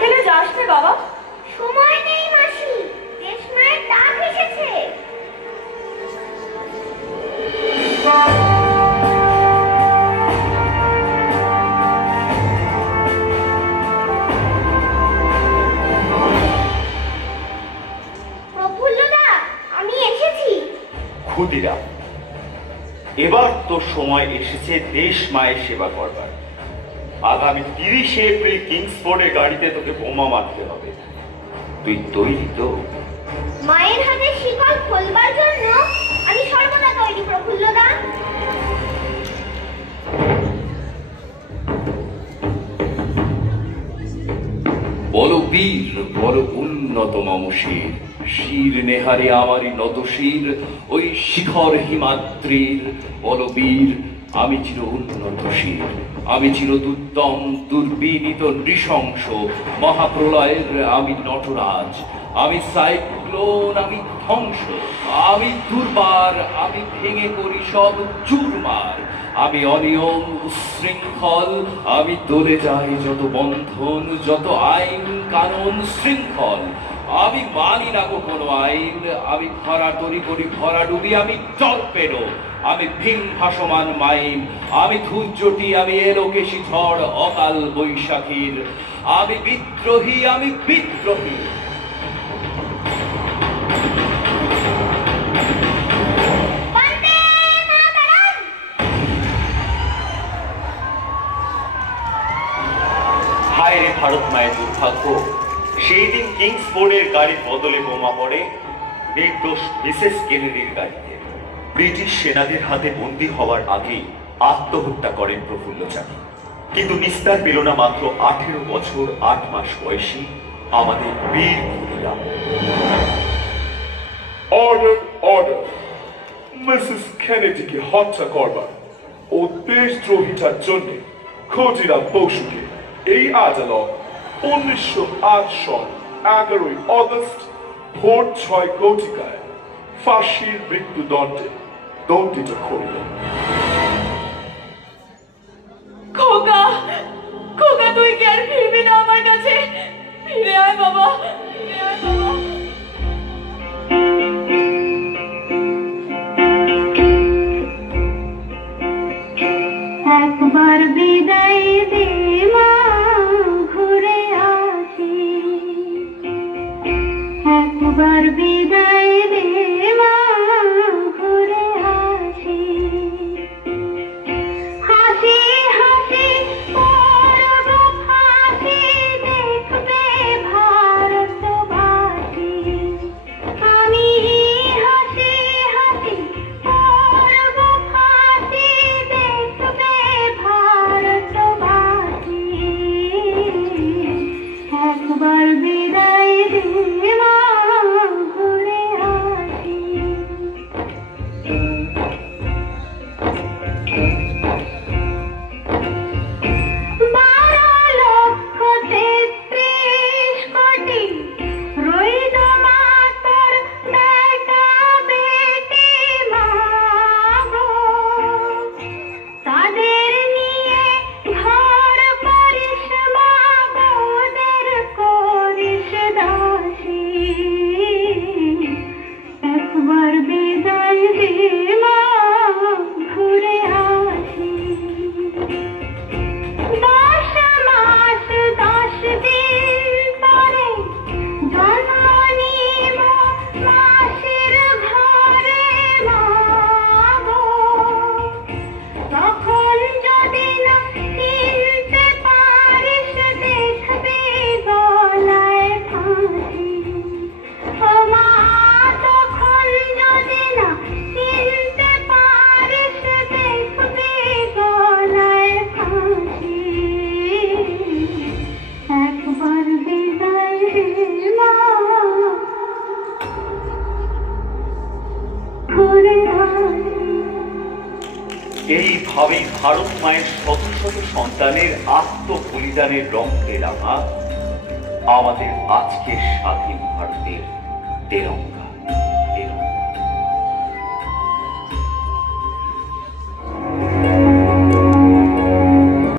খেলে যাস না বাবা। সময় নেই মাসি, দেশমায়ের ডাক এসেছে। প্রফুল্লদা, আমি এসেছি। ক্ষুদিরাম, এবার তোর সময় এসেছে দেশ মায়ের সেবা করবার। আগামী 30 এপ্রিল কিংসফোর্ডের গাড়িতে তোকে বোমা মারতে হবে। তুই তৈরি তো? মায়ের হাতে শিকল খোলবার জন্য আমি সর্বদা তৈরি প্রফুল্লদা। বল বীর, বল উন্নত মম শির, শির নেহারে আমারই নত শির ওই শিখর হিমাদ্রির। বল বীর, আমি চির উন্নত শির, আমি চির দুর্দম দুর্বিনীত নৃশংস মহাপ্রলয়ের আমি নটরাজ, আমি সাইক্লোন, আমি ধ্বংস, আমি দুর্বার, আমি ভেঙে করি সব চুরমার, আমি অনিয়ম উশৃঙ্খল, আমি দলে যাই যত বন্ধন, যত আইন কানুন শৃঙ্খল, আমি মানি না কোনো আইন, আমি ভরা তরি করি ভরা ডুবি, আমি টর্পেডো, আমি ভীম ভাসমান মাইন, আমি ধূর্যটি, আমি এলোকেশী ঝড় অকাল বৈশাখীর, আমি বিদ্রোহী, আমি বিদ্রোহী। হায় রে ভারত মায়ের দুর্ভাগ্য, সেই দিন কিংসফোর্ডের গাড়ির বদলে বোমা পড়ে নির্দোষ মিসেস কেনেডির গাড়িতে। ব্রিটিশ সেনাদের হাতে বন্দী হওয়ার আগেই আত্মহত্যা করেন প্রফুল্লচাঁদ। কিন্তু নিস্তার পেল না মাত্র 18 বছর 8 মাস বয়সী আমাদের বীর ক্ষুদিরাম। Order, order! মিসেস কেনেডিকে হত্যা করবার ও দেশদ্রোহিতার জন্য ক্ষুদিরাম বসুকে এই আদালত 1908 সন 11 অগস্ট ভোর 6 ঘটিকায় ফাঁসির মৃত্যুদণ্ডে দণ্ডিত করিল। খোকা, খোকা, তুই কি আর ফিরবি না আমার কাছে? ফিরে আয় বাবা, ফিরে আয় বাবা। একবার বিদায় দে মা, ঘুরে আসি। একবার বিদায় দে মা, ঘুরে আসি। হাসি হাসি করব ফাঁসি, দেখবে ভারতবাসী। আমি হাসি হাসি করব ফাঁসি, দেখবে ভারতবাসী। একবার বিদায় দে মা, ঘুরে আসি। একবার বিদায় দে মা, ঘুরে আসি। 10 মাস 10 দিন পরে জন্ম নিব মাসির ঘরে মা গো। তখন যদি না চিনতে পারিস, দেখবি গলায় ফাঁসি। ও মা, তখন যদি না চিনতে পারিস, দেখবি গলায় ফাঁসি। একবার বিদায় দে মা, ঘুরে আসি। এইভাবেই ভারত মায়ের শত শত সন্তানের আত্মবলিদানের রক্তে রাঙা আমাদের আজকের স্বাধীন ভারতের তেরঙ্গা।